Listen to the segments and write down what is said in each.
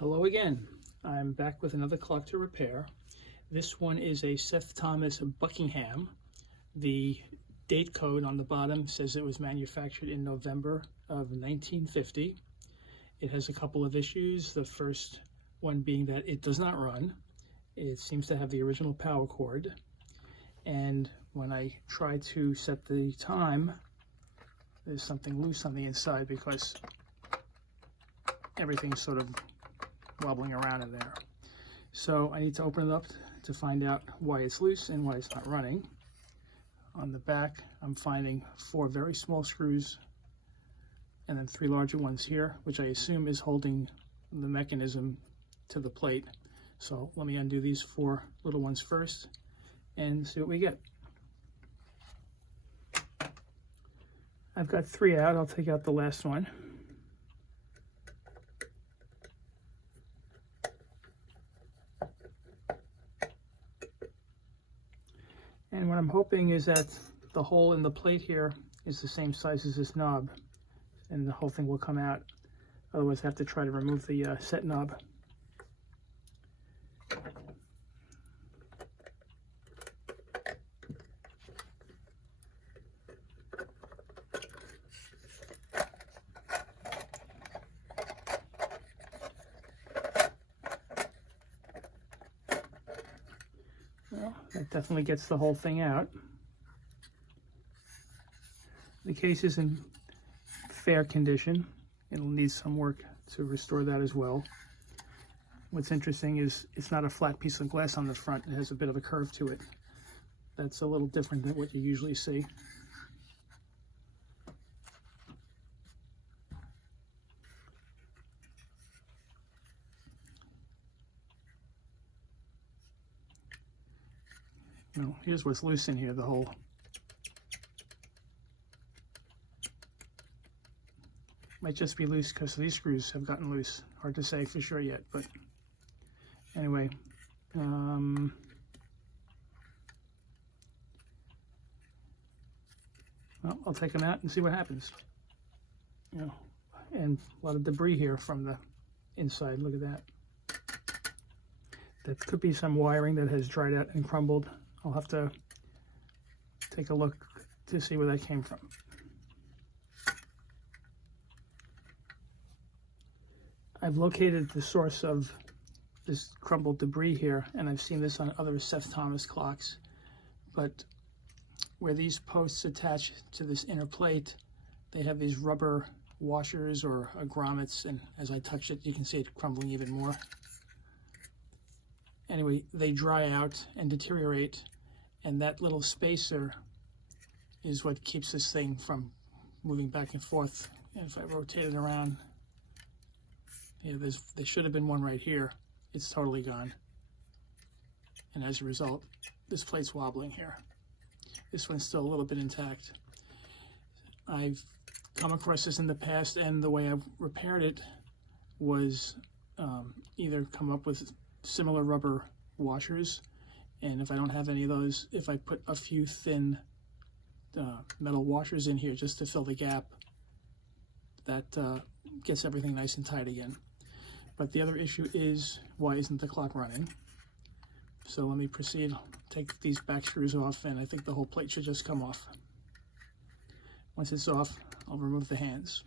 Hello again. I'm back with another clock to repair. This one is a Seth Thomas Buckingham. The date code on the bottom says it was manufactured in November of 1950. It has a couple of issues. The first one being that it does not run. It seems to have the original power cord. And when I try to set the time, there's something loose on the inside because everything's sort of wobbling around in there. So I need to open it up to find out why it's loose and why it's not running. On the back, I'm finding 4 very small screws and then 3 larger ones here, which I assume is holding the mechanism to the plate. So let me undo these 4 little ones first and see what we get. I've got 3 out. I'll take out the last one. And what I'm hoping is that the hole in the plate here is the same size as this knob, and the whole thing will come out. Otherwise I have to try to remove the set knob. Well, that definitely gets the whole thing out. The case is in fair condition. It'll need some work to restore that as well. What's interesting is it's not a flat piece of glass on the front. It has a bit of a curve to it. That's a little different than what you usually see. No, here's what's loose in here, the hole. Might just be loose because these screws have gotten loose. Hard to say for sure yet, but anyway. Well, I'll take them out and see what happens. You know, and a lot of debris here from the inside. Look at that. That could be some wiring that has dried out and crumbled. I'll have to take a look to see where that came from. I've located the source of this crumbled debris here, and I've seen this on other Seth Thomas clocks, but where these posts attach to this inner plate, they have these rubber washers or grommets, and as I touch it, you can see it crumbling even more. Anyway, they dry out and deteriorate, and that little spacer is what keeps this thing from moving back and forth. And if I rotate it around, yeah, there should have been one right here. It's totally gone. And as a result, this plate's wobbling here. This one's still a little bit intact. I've come across this in the past, and the way I've repaired it was either come up with similar rubber washers, and if I don't have any of those, if I put a few thin metal washers in here just to fill the gap, that gets everything nice and tight again. But the other issue is, why isn't the clock running? So let me proceed, take these back screws off, and I think the whole plate should just come off. Once it's off, I'll remove the hands.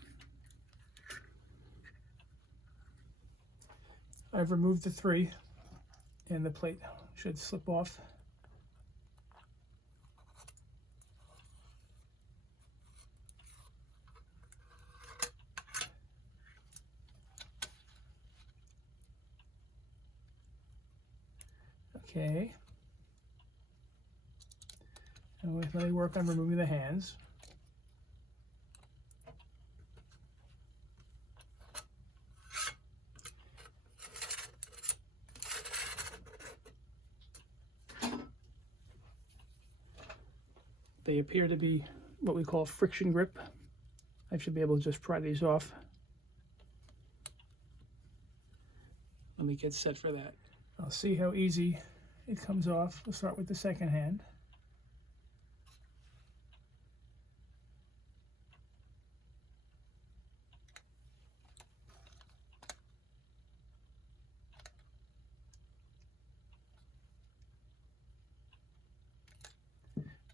I've removed the 3, and the plate should slip off. Okay. And let me work on removing the hands. They appear to be what we call friction grip. I should be able to just pry these off. Let me get set for that. I'll see how easy it comes off. We'll start with the second hand.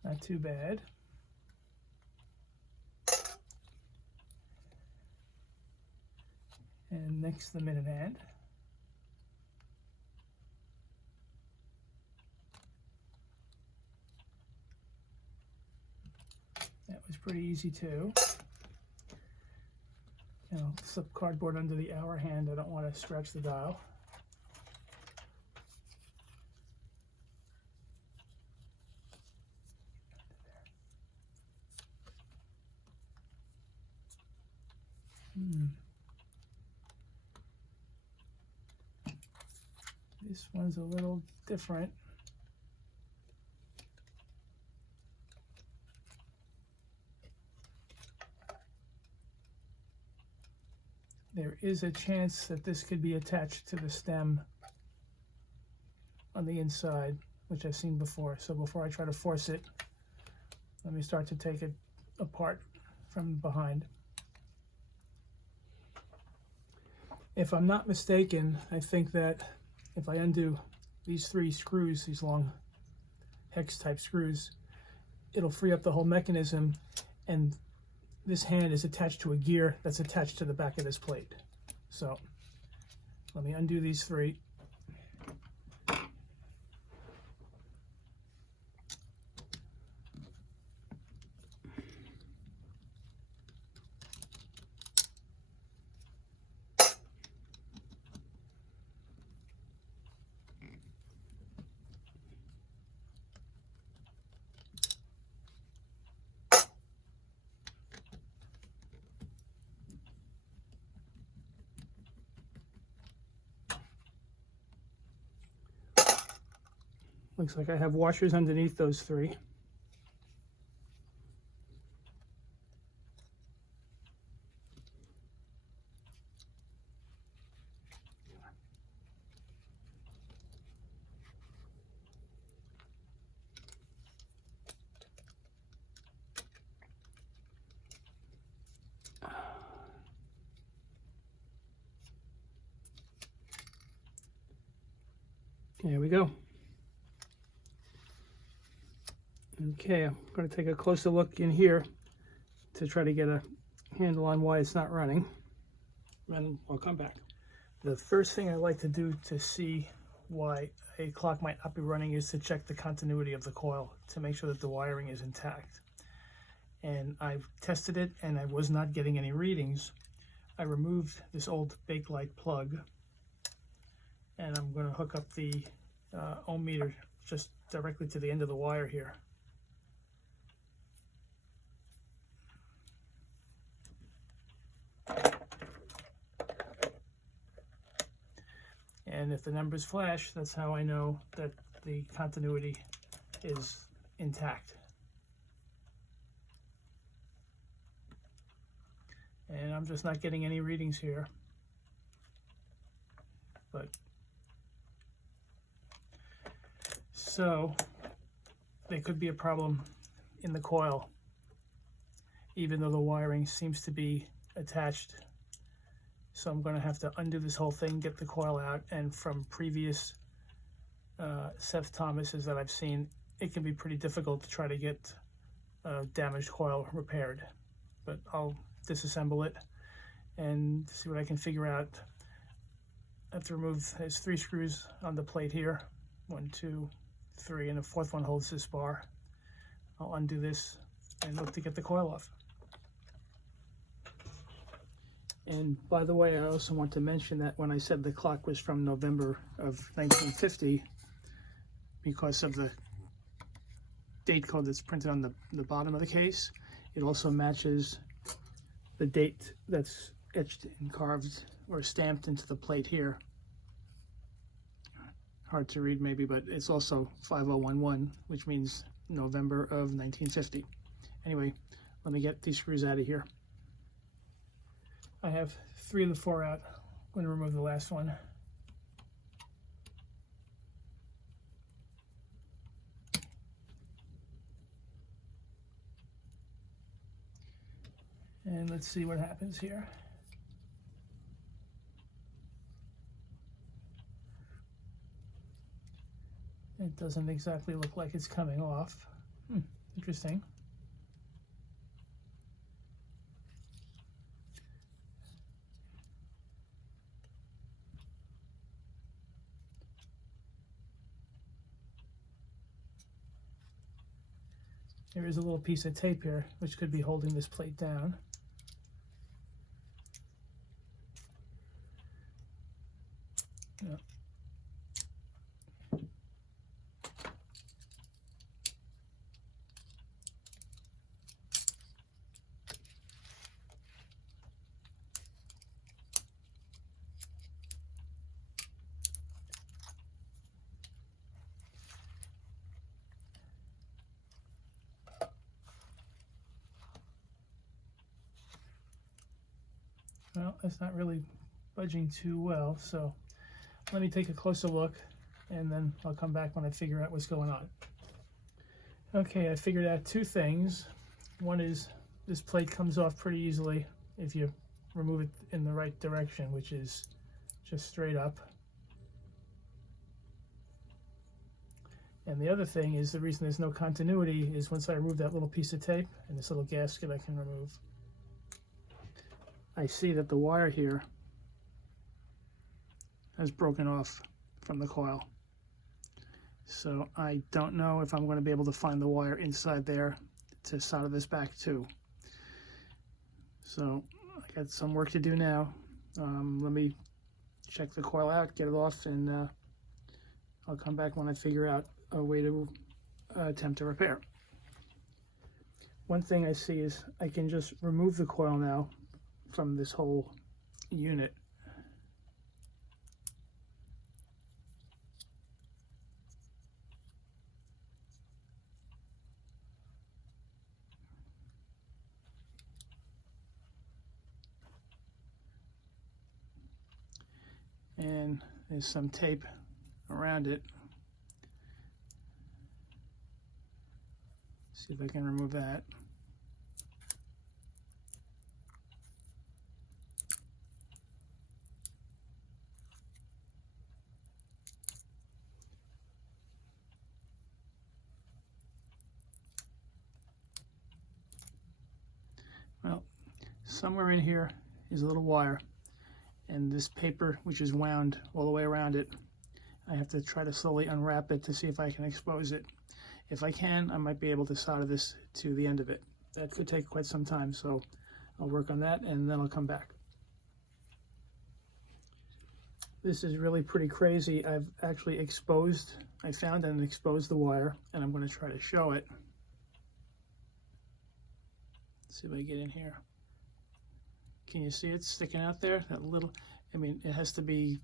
Not too bad. And next, the minute hand. That was pretty easy too. And I'll slip cardboard under the hour hand. I don't want to scratch the dial. This one's a little different. There is a chance that this could be attached to the stem on the inside, which I've seen before. So before I try to force it, let me start to take it apart from behind. If I'm not mistaken, I think that if I undo these 3 screws, these long hex type screws, it'll free up the whole mechanism, and this hand is attached to a gear that's attached to the back of this plate. So let me undo these 3. Looks like I have washers underneath those 3. There we go. Okay, I'm going to take a closer look in here to try to get a handle on why it's not running. And I'll come back. The first thing I like to do to see why a clock might not be running is to check the continuity of the coil to make sure that the wiring is intact. And I've tested it and I was not getting any readings. I removed this old Bakelite plug and I'm going to hook up the ohm meter just directly to the end of the wire here. And if the numbers flash, that's how I know that the continuity is intact. And I'm just not getting any readings here. But so there could be a problem in the coil, even though the wiring seems to be attached. So I'm going to have to undo this whole thing, get the coil out, and from previous Seth Thomas's that I've seen, it can be pretty difficult to try to get a damaged coil repaired. But I'll disassemble it and see what I can figure out. I have to remove, there's 3 screws on the plate here. 1, 2, 3, and the 4th one holds this bar. I'll undo this and look to get the coil off. And by the way, I also want to mention that when I said the clock was from November of 1950, because of the date code that's printed on the bottom of the case, it also matches the date that's etched and carved or stamped into the plate here. Hard to read maybe, but it's also 5011, which means November of 1950. Anyway, let me get these screws out of here. I have 3 of the 4 out. I'm going to remove the last one. And let's see what happens here. It doesn't exactly look like it's coming off. Interesting. There is a little piece of tape here which could be holding this plate down. Yeah. Well, it's not really budging too well, so let me take a closer look and then I'll come back when I figure out what's going on. Okay, I figured out two things. One is this plate comes off pretty easily if you remove it in the right direction, which is just straight up. And the other thing is the reason there's no continuity is once I remove that little piece of tape and this little gasket I can remove, I see that the wire here has broken off from the coil. So I don't know if I'm going to be able to find the wire inside there to solder this back to. So I got some work to do now. Let me check the coil out, get it off, and I'll come back when I figure out a way to attempt to repair. One thing I see is I can just remove the coil now from this whole unit. And there's some tape around it. See if I can remove that. Well, somewhere in here is a little wire, and this paper, which is wound all the way around it, I have to try to slowly unwrap it to see if I can expose it. If I can, I might be able to solder this to the end of it. That could take quite some time, so I'll work on that and then I'll come back. This is really pretty crazy. I've actually I found and exposed the wire, and I'm going to try to show it. Let's see if I get in here. Can you see it sticking out there? That little, I mean, it has to be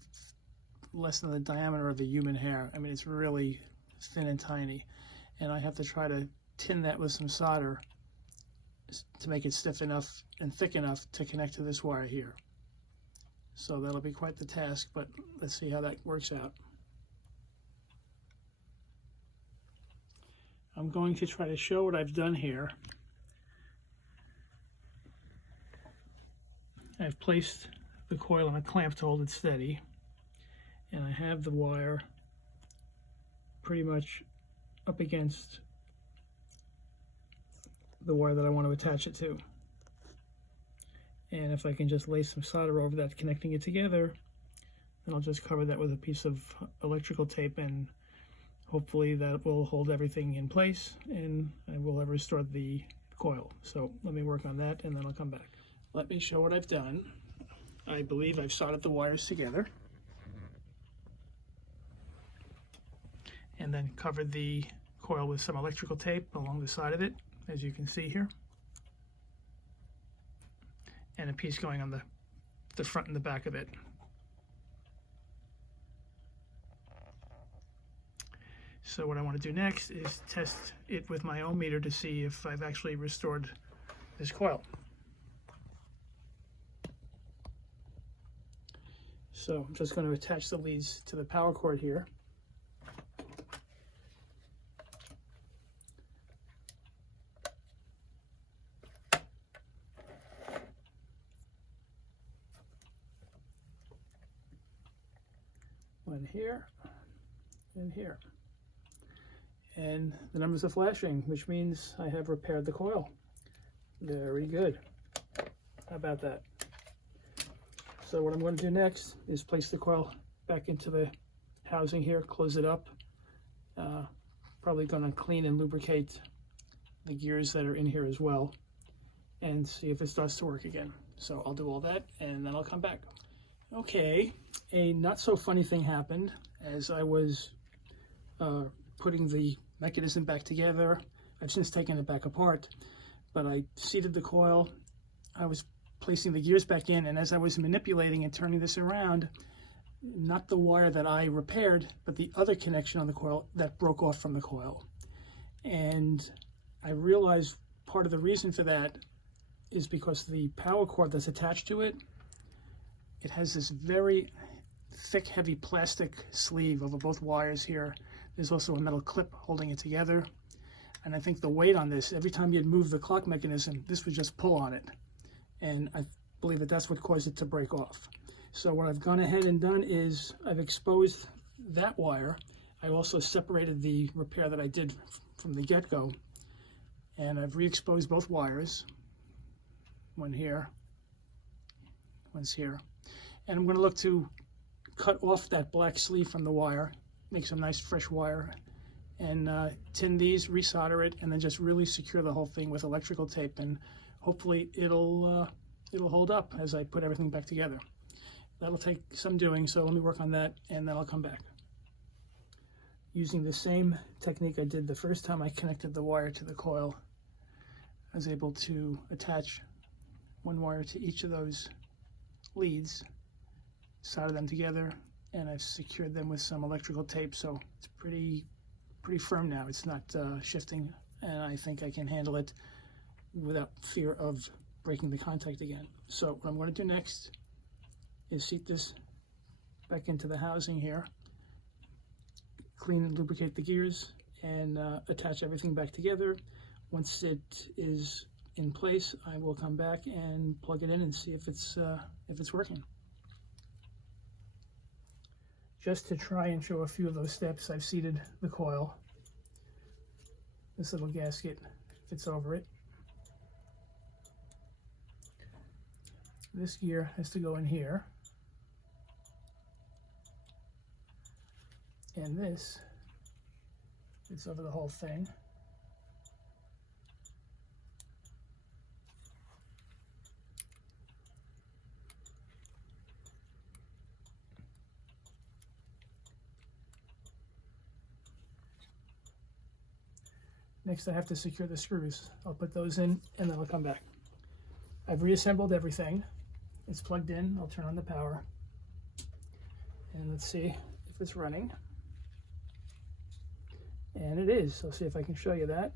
less than the diameter of a human hair. I mean, it's really thin and tiny. And I have to try to tin that with some solder to make it stiff enough and thick enough to connect to this wire here. So that'll be quite the task, but let's see how that works out. I'm going to try to show what I've done here. I've placed the coil on a clamp to hold it steady, and I have the wire pretty much up against the wire that I want to attach it to. And if I can just lay some solder over that, connecting it together, then I'll just cover that with a piece of electrical tape, and hopefully that will hold everything in place and I will have restored the coil. So let me work on that and then I'll come back. Let me show what I've done. I believe I've soldered the wires together and then covered the coil with some electrical tape along the side of it, as you can see here, and a piece going on the front and the back of it. So what I want to do next is test it with my ohm meter to see if I've actually restored this coil. So I'm just going to attach the leads to the power cord here. One here and here. And the numbers are flashing, which means I have repaired the coil. Very good. How about that? So what I'm going to do next is place the coil back into the housing here, close it up. Probably going to clean and lubricate the gears that are in here as well, and see if it starts to work again. So I'll do all that and then I'll come back. Okay, a not so funny thing happened as I was putting the mechanism back together. I've since taken it back apart, but I seated the coil. I was placing the gears back in, and as I was manipulating and turning this around, not the wire that I repaired, but the other connection on the coil that broke off from the coil. And I realized part of the reason for that is because the power cord that's attached to it, it has this very thick, heavy plastic sleeve over both wires here. There's also a metal clip holding it together. And I think the weight on this, every time you'd move the clock mechanism, this would just pull on it. And I believe that that's what caused it to break off. So what I've gone ahead and done is I've exposed that wire. I also separated the repair that I did from the get-go, and I've re-exposed both wires. One here, one's here. And I'm going to look to cut off that black sleeve from the wire, make some nice fresh wire, and tin these, resolder it, and then just really secure the whole thing with electrical tape, and hopefully it'll hold up as I put everything back together. That'll take some doing, so let me work on that and then I'll come back. Using the same technique I did the first time I connected the wire to the coil, I was able to attach one wire to each of those leads, solder them together, and I've secured them with some electrical tape, so it's pretty firm now. It's not shifting, and I think I can handle it without fear of breaking the contact again. So what I'm going to do next is seat this back into the housing here, clean and lubricate the gears, and attach everything back together. Once it is in place, I will come back and plug it in and see if it's working. Just to try and show a few of those steps, I've seated the coil. This little gasket fits over it. This gear has to go in here. And this fits over the whole thing. Next, I have to secure the screws. I'll put those in and then I'll come back. I've reassembled everything. It's plugged in. I'll turn on the power. And let's see if it's running. And it is. I'll see if I can show you that.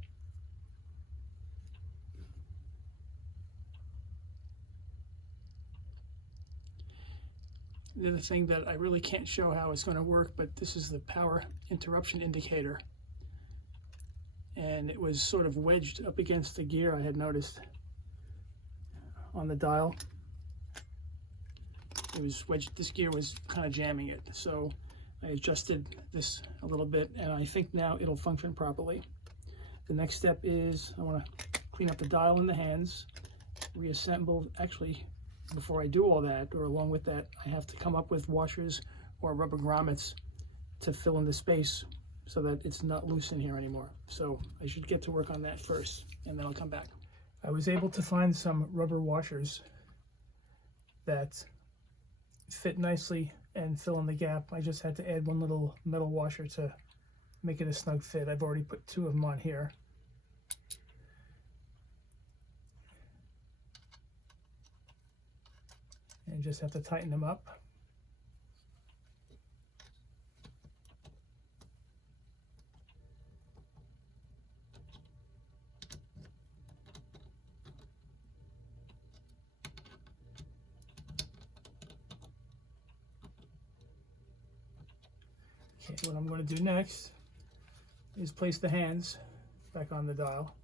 The other thing that I really can't show how it's going to work, but this is the power interruption indicator. And it was sort of wedged up against the gear, I had noticed on the dial. It was wedged, this gear was kind of jamming it. So I adjusted this a little bit, and I think now it'll function properly. The next step is I want to clean up the dial in the hands, reassemble. Actually, before I do all that, or along with that, I have to come up with washers or rubber grommets to fill in the space so that it's not loose in here anymore. So I should get to work on that first, and then I'll come back. I was able to find some rubber washers that fit nicely and fill in the gap. I just had to add one little metal washer to make it a snug fit. I've already put two of them on here. And just have to tighten them up. Okay, what I'm going to do next is place the hands back on the dial.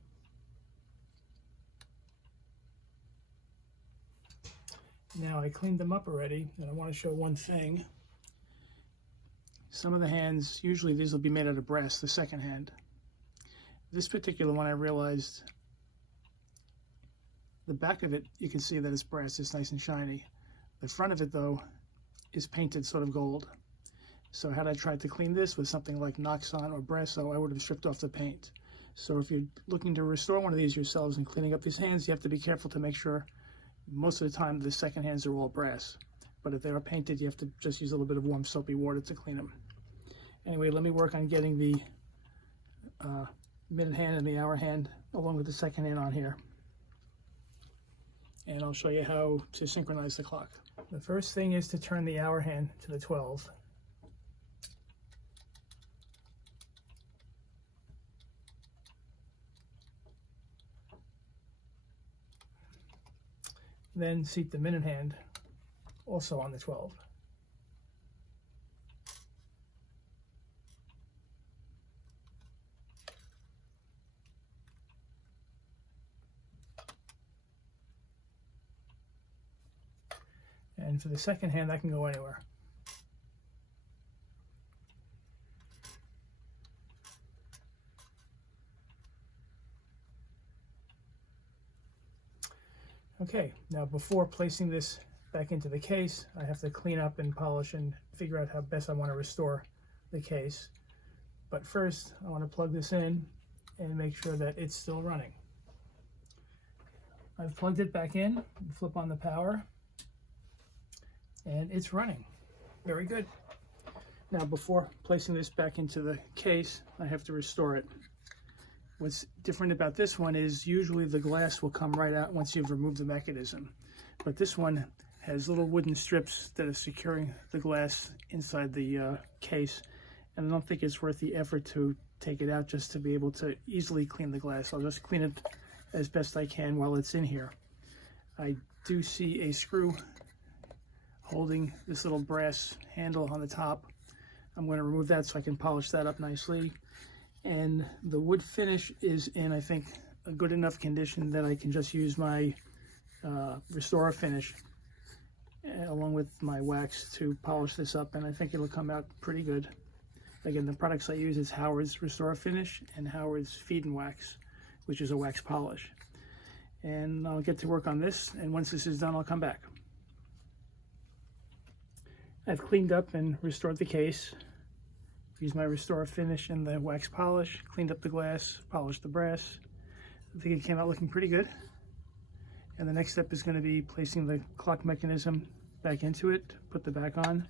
Now I cleaned them up already, and I want to show one thing. Some of the hands, usually these will be made out of brass, the second hand. This particular one, I realized the back of it, you can see that it's brass, it's nice and shiny. The front of it, though, is painted sort of gold. So had I tried to clean this with something like Noxon or Brasso, I would have stripped off the paint. So if you're looking to restore one of these yourselves and cleaning up these hands, you have to be careful to make sure most of the time the second hands are all brass. But if they are painted, you have to just use a little bit of warm soapy water to clean them. Anyway, let me work on getting the minute hand and the hour hand along with the second hand on here. And I'll show you how to synchronize the clock. The first thing is to turn the hour hand to the 12. Then seat the minute hand also on the 12. And for the second hand, that can go anywhere. Okay, now before placing this back into the case, I have to clean up and polish and figure out how best I want to restore the case. But first, I want to plug this in and make sure that it's still running. I've plugged it back in, flip on the power, and it's running. Very good. Now before placing this back into the case, I have to restore it. What's different about this one is usually the glass will come right out once you've removed the mechanism. But this one has little wooden strips that are securing the glass inside the case. And I don't think it's worth the effort to take it out just to be able to easily clean the glass. I'll just clean it as best I can while it's in here. I do see a screw holding this little brass handle on the top. I'm going to remove that so I can polish that up nicely. And the wood finish is in, I think, a good enough condition that I can just use my Restore finish along with my wax to polish this up, and I think it'll come out pretty good. Again, the products I use is Howard's Restore Finish and Howard's Feed and Wax, which is a wax polish. And I'll get to work on this, and once this is done, I'll come back. I've cleaned up and restored the case. Used my Restore Finish and the wax polish, cleaned up the glass, polished the brass. I think it came out looking pretty good. And the next step is going to be placing the clock mechanism back into it, put the back on,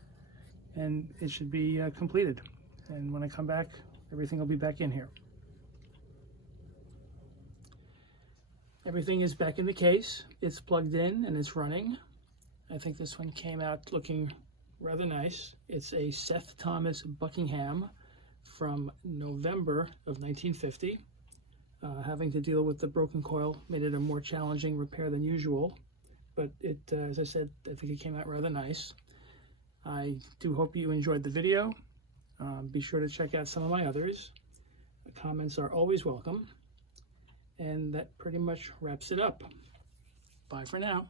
and it should be completed. And when I come back, everything will be back in here. Everything is back in the case. It's plugged in and it's running. I think this one came out looking rather nice. It's a Seth Thomas Buckingham from November of 1950. Having to deal with the broken coil made it a more challenging repair than usual, but it, as I said, I think it came out rather nice. I do hope you enjoyed the video. Be sure to check out some of my others. The comments are always welcome. And that pretty much wraps it up. Bye for now.